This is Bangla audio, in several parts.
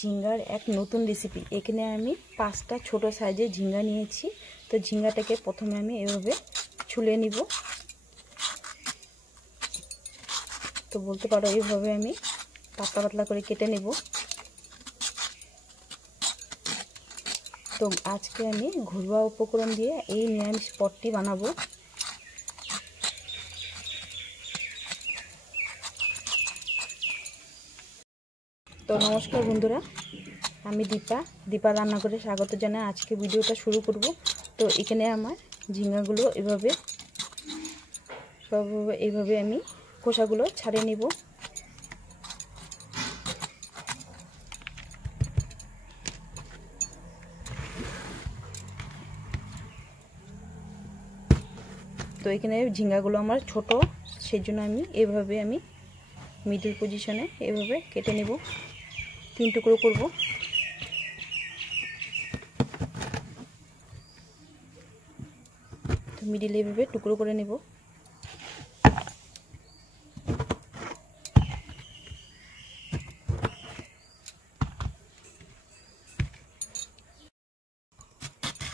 झिंगार एक नतून रेसिपि। एखाने आमी 5टा छोटो साइजेर झिंगा निয়েছি। तो झिंगाटाके प्रथमे आमी एभाবে छुले निब। तो बोलते पारो एभाবে आमी पातला पातला करे केटे नेब। तो आज के आमी घरुआ उपकरण दिए এই নিরামিষ পদটি বানাবো। तो नमस्कार बंधुरा, आमी दीपा रान्नाघरे स्वागत जानाई। आज के भिडियोटा शुरू करब। तो एखाने आमार झिंगागुलो एभाবে सब एभाবে आमी খোসাগুলো ছাড়িয়ে নিব। तो এখানে ঝিঙ্গাগুলো আমার ছোট, সেজন্য আমি এভাবে মিডল পজিশনে এভাবে কেটে নেব। 3 টুকরো করব। তো মিডলে এভাবে টুকরো করে নেব।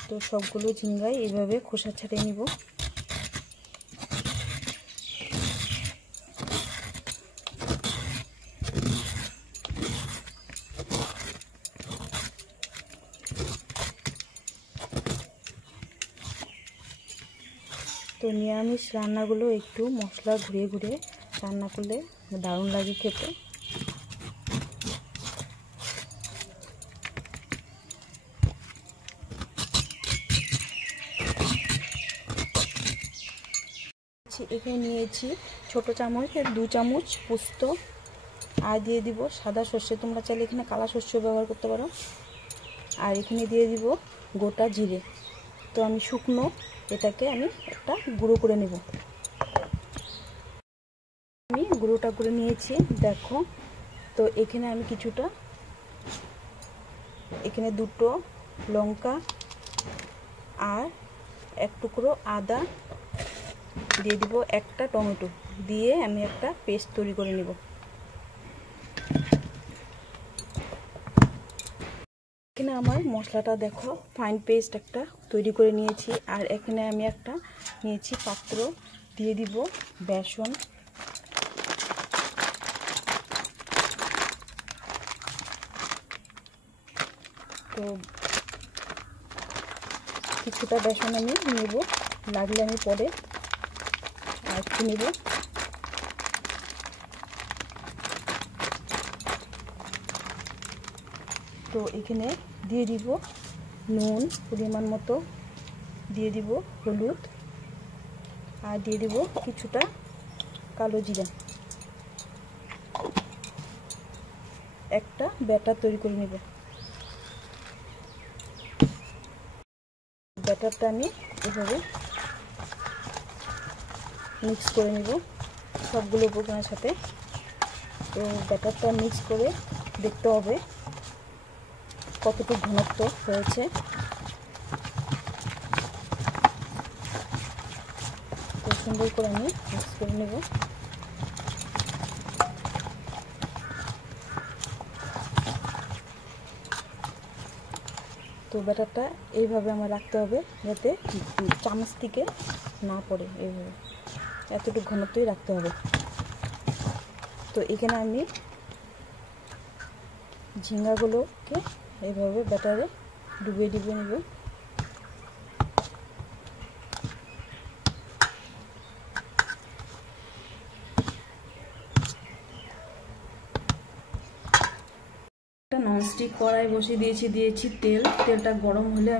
তো সবগুলো ঝিঙ্গাই এভাবে খোসা ছাড়িয়ে নিব। तो निरामिष रान्नागुलो एकटू मशला घुरिए घुरिए रान्ना करले दारुण लागे खेते। এখানে নিয়েছি ছোট চামচ 2 চামচ পোস্ত আর দিয়ে দিব সাদা সরষে। তোমরা চাইলে এখানে কালো সরষে ব্যবহার করতে পারো। আর এখানে দিয়ে দিব গোটা জিরে। তো আমি শুকনো এটাকে আমি একটা গুঁড়ো করে নেব। আমি গুঁড়োটা করে নিয়েছি, দেখো। তো এখানে আমি কিছুটা এখানে 2টো লঙ্কা আর 1 টুকরো আদা দিয়ে দিব, একটা টমেটো দিয়ে আমি একটা পেস্ট তৈরি করে নেব। এখানে আমার মশলাটা দেখো ফাইন পেস্ট একটা তৈরি করে নিয়েছি। আর এখানে আমি একটা নিয়েছি পাত্র, দিয়ে দিব বেসন, তো কিছুটা বেসন আমি নেব, লাগলে আমি পরে আর একটু নেব। তো এখানে দিয়ে দিব নুন পরিমাণ মতো, দিয়ে দিব হলুদ আর দিয়ে দিব কিছুটা কালো জিরা। একটা ব্যাটার তৈরি করে নেব। ব্যাটারটা আমি এভাবে মিক্স করে নেব সবগুলো উপকরণের সাথে। তো ব্যাটারটা মিক্স করে দেখতে হবে কতটুকু ঘনত্ব হয়েছে। তো সুন্দর করে আমি মিক্স করে নেব। তো ব্যাটারটা এইভাবে আমার রাখতে হবে যাতে চামচ থেকে না পড়ে, এইভাবে এতটুকু ঘনত্বই রাখতে হবে। তো এখানে আমি ঝিঙ্গাগুলোকে এইভাবে ব্যাটারে ডুবিয়ে ডুবিয়ে নেব। একটা ননস্টিক কড়াই বসিয়ে দিয়েছি তেল। তেলটা গরম হলে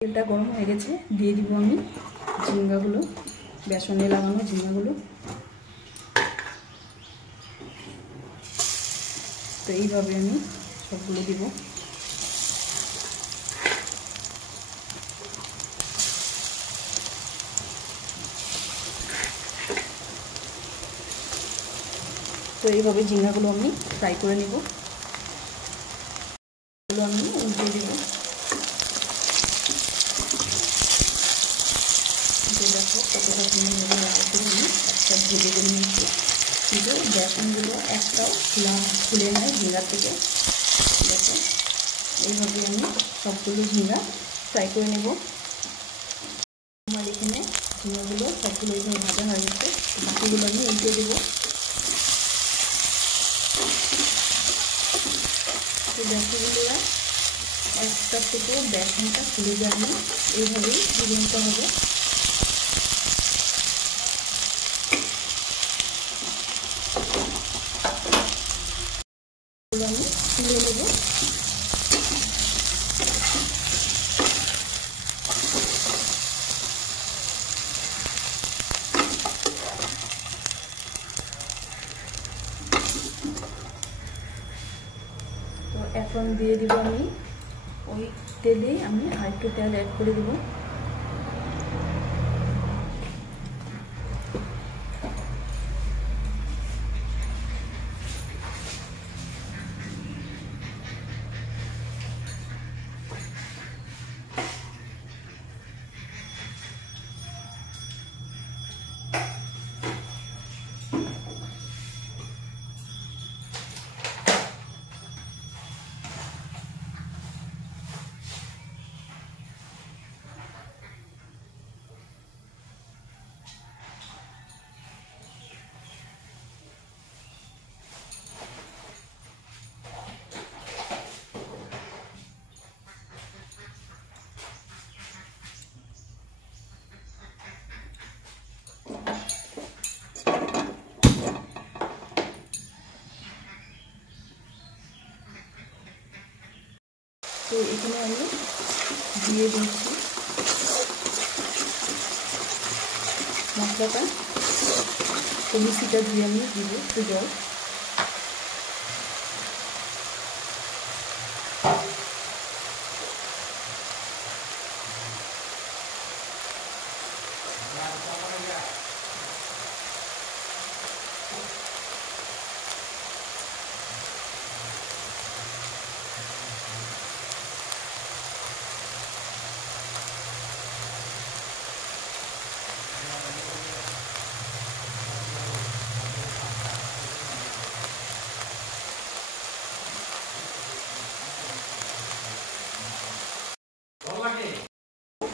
তেলটা গরম হয়ে গেছে, দিয়ে দিব আমি ঝিঙ্গাগুলো, বেসনে লাগানো ঝিঙ্গাগুলো। তো এইভাবে আমি সবগুলো দিব। তো এইভাবে ঝিঙ্গাগুলো আমি ফ্রাই করে নিব। আমি উল্টে দিব। দেখো কতটা ঝিঙ্গা লাল করে আমি একটা ভেজে করে নিচ্ছি। কিন্তু বেসনগুলো একটাও খুলে নেয় ঝিঙ্গার থেকে। দেখো এইভাবে আমি সবগুলো ঝিঙ্গা ফ্রাই করে নেব। আমার এখানে ঝিঙ্গাগুলো সবগুলো এইভাবে ভাজা হয়ে গেছে, বাকিগুলো আমি উল্টে দেবো। তো দেখো বন্ধুরা, একটা থেকে বেসনটা খুলে যায়নি, এইভাবেই ভেজে নিতে হবে। আমি তুলে নেব। তো এখন দিয়ে দিব আমি ওই তেলেই আমি আরেকটু তেল অ্যাড করে দেব। তো এখানে আমি দিয়ে দিচ্ছি মশলাটা, তো মিষ্টিটা দিয়ে আমি দিব একটু জল।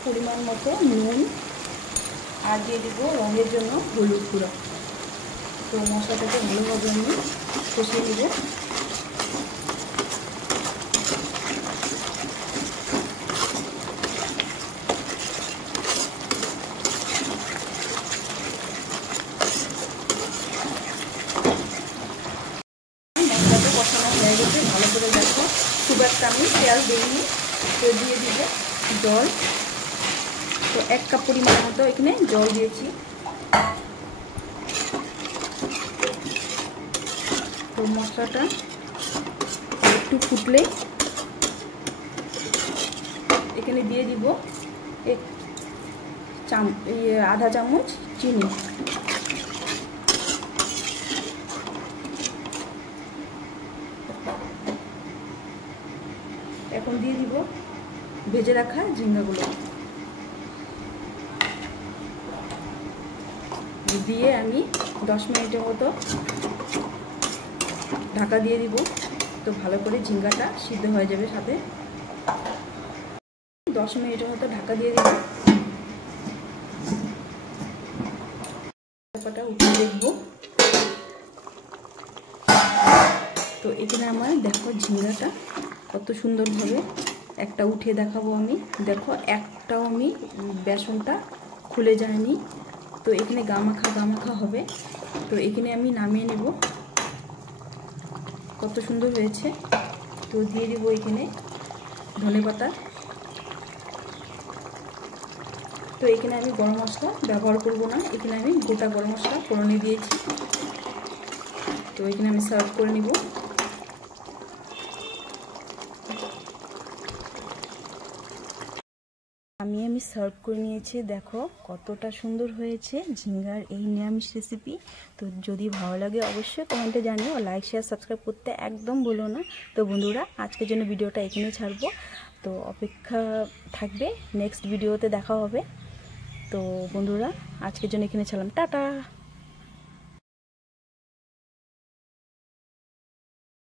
পরিমাণ মতো নুন আর দিয়ে দিব রঙের জন্য হলুদ গুঁড়ো। তো মশলাটাকে ভালোভাবে আমি কষিয়ে নেব। মশলাটা কষানো হয়ে গেছে ভালো করে। দেখো খুব একটা আমি তেল দিইনি। তো দিয়ে দিব জল। তো 1 কাপ পরিমাণ মতো এখানে জল দিয়েছি। তো মশলাটা একটু ফুটলে এখানে দিয়ে দিব আধা চামচ চিনি। এখন দিয়ে দিব ভেজে রাখা ঝিঙ্গাগুলো, দিয়ে আমি 10 মিনিটের মতো ঢাকা দিয়ে দিব। তো ভালো করে ঝিঙ্গাটা সিদ্ধ হয়ে যাবে সাথে। 10 মিনিটের মতো ঢাকা দিয়ে দিব। ঢাকাটা উঠে দেখব। তো এখানে আমার দেখো ঝিঙ্গাটা কত সুন্দরভাবে একটা উঠে দেখাবো আমি। দেখো একটাও আমি বেসনটা খুলে যায়নি। তো এখানে গামাখা হবে। তো এখানে আমি নামিয়ে নেব। কত সুন্দর হয়েছে। তো দিয়ে দিব এখানে ধনেপাতা। তো এখানে আমি গরম মশলা ব্যবহার করব না, এখানে আমি গোটা গরম মশলা ফোড়নে দিয়েছি। তো এখানে আমি সার্ভ করে নিব। আমি সার্ভ করে নিয়েছি। দেখো কতটা সুন্দর হয়েছে ঝিঙ্গার এই নিরামিষ রেসিপি। তো যদি ভালো লাগে অবশ্যই কমেন্টে জানিও, লাইক শেয়ার সাবস্ক্রাইব করতে একদম ভুলো না। তো বন্ধুরা আজকের জন্য ভিডিওটা এখানেই ছাড়বো। তো অপেক্ষা থাকবে, নেক্সট ভিডিওতে দেখা হবে। তো বন্ধুরা আজকের জন্য এখানে ছাড়লাম, টাটা।